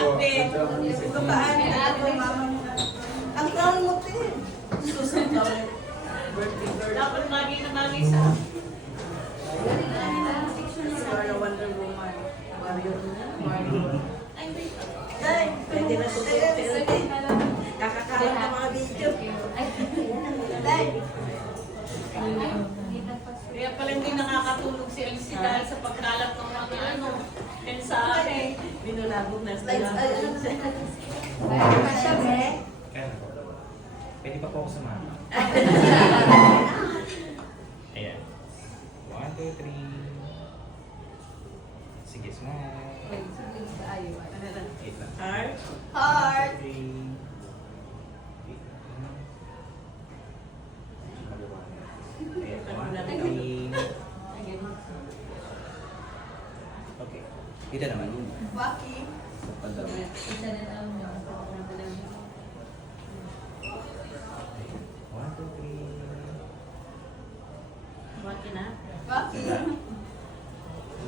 Ate, kabahan na ito, mama mo. Ang crown mo, te. Dapat lagi na lagi sa... Wonder Woman. Mario. Ay, wait. Day, pwede na susunod. Kakakaroon ng mga video. Day. Kaya pala hindi nakakatulog si Elsie dahil sa pagkalat ng mga mensahe. Binulabog na Kaya, pwede pa po ako sa mama. Ayan. 1, 2, 3. Sige, smile. Wait lang. Heart. 3. Ayan, 1, 2, 3. Okay. Dito naman yun. Baki. Sa pagdami. 1, 2, 3. Buwan ka na? Baki.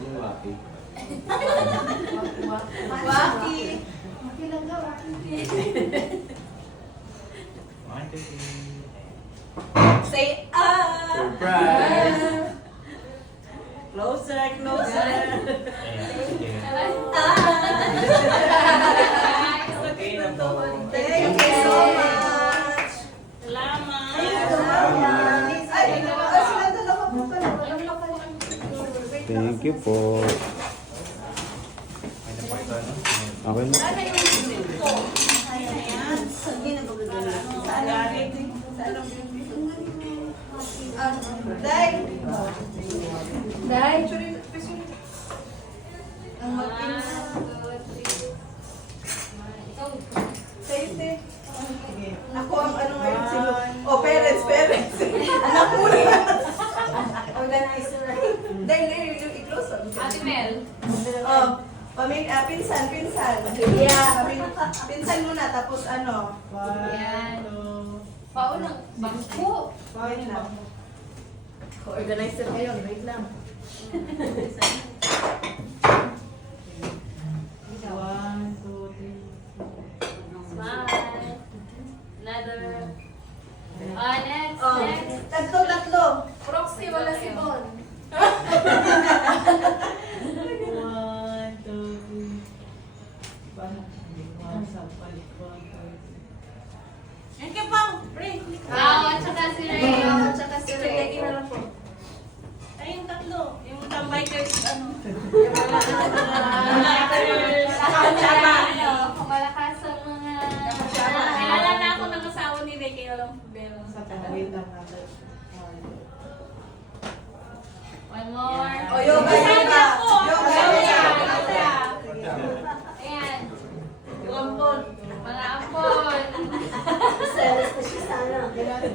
Yung wapi. Baki. 1, 2, 3. Say ah. Surprise! Closer, closer. Ayan, sige. Okay na po. Thank you so much. Salamat! Sila dalawa po pala. Thank you po. May na po ito, ano? Okay na. Ano yung visit ko? Ayan. Hindi na magagalit. Saan ang beauty? Saan ang beauty? Day. Day. Ang mag-pins. Safety. Ako ang ano ngayon sino? Oh, parents. Anak mo na. Organizer. Day, yung i-close. Ate Mel. Oh, pinsan. Yeah. Pinsan muna, tapos ano? Yan. Paunang bangko. Wait lang. Organizer ngayon, wait lang. One, two, three. Smile. Another. Next. Oh, Next. tatlo. Proxy, wala si Bon. One, two, three. Yan ka pang. At saka si Ray. Tsaka si Ray. Ay, yung tatlo. Yung tambikers, ano? Yung Tambikers. Sama. Malakas ang mga... Sama. Kilala na ako ng asawa ni Ray, kaya walang problema. Wait lang natin. One more. Oh, yoga. Ayan. Yung ampon. Mga ampon.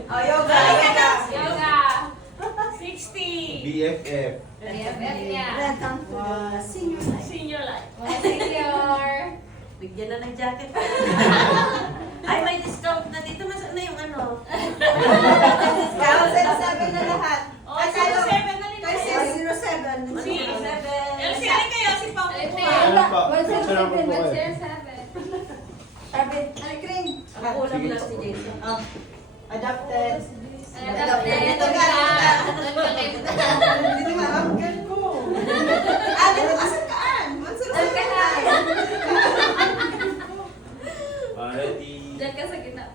Oh, yoga. Yoga. 60. BFF. BFF niya. Senior life. Mga senior. Bigyan na ng jacket. Ay, may discount na dito. Mas na yung ano? Discount. 07 na lahat. Oh, 07 na rin. Kay 07. Si LCL kayo, si Pao. Ano pa? Picture ako po kayo. Ay, cream. Kulang lang si Jason. Oh. Adopted. Adopted. Dito nga, uncle ko. Ah, dito asan kaan? Diyan ka na. Ready? Diyan ka sa gitna.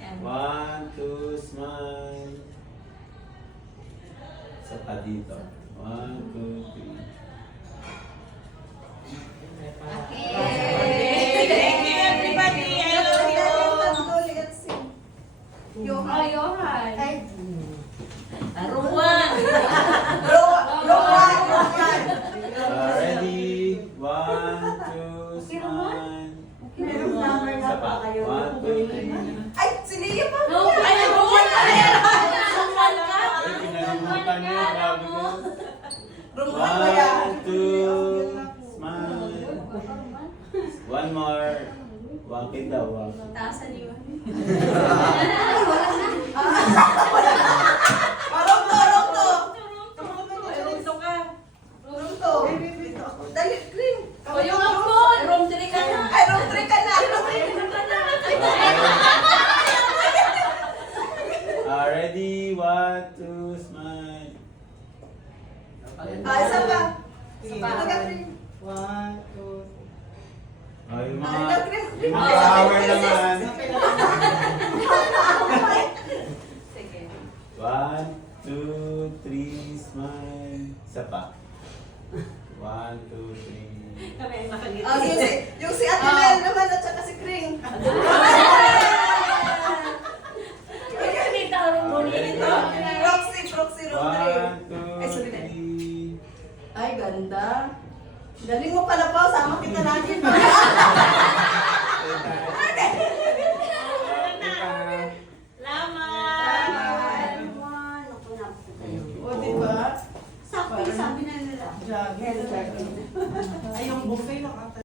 Yan. 1, 2, smile. Sa pa dito. 1, 2, 3. Okay. Thank you everybody. I love you. Johan. Oh, Johan. Ruan. Ready? 1, 2, smile. Sa pa. 1, 2, 3. Ay, si Lea pa. No, ay, Ruan ka. Ruan ka. Ay, pinalimutan niyo. Grabe ko. Ruan ba yan? 1, 2, smile. One more. Wakit daw, wakit. Taasan niyo. Rungto ka. Dali, cream. O yung One, two, Ay, yung Ay, mga... Chris. Yung mga kaaway naman. Sige. 1, 2, 3, smile. Isa pa. 1, 2, 3. kami ay makangiti. Oh, yung si Ate Mel naman at saka si Kring. Proxy room 3. 1, 2, 3. Ay, ganda. Galing mo pala po, sama kita lagi. Salamat! O, diba? Sabi na nila. Jogging. Ay, yung buffet lang.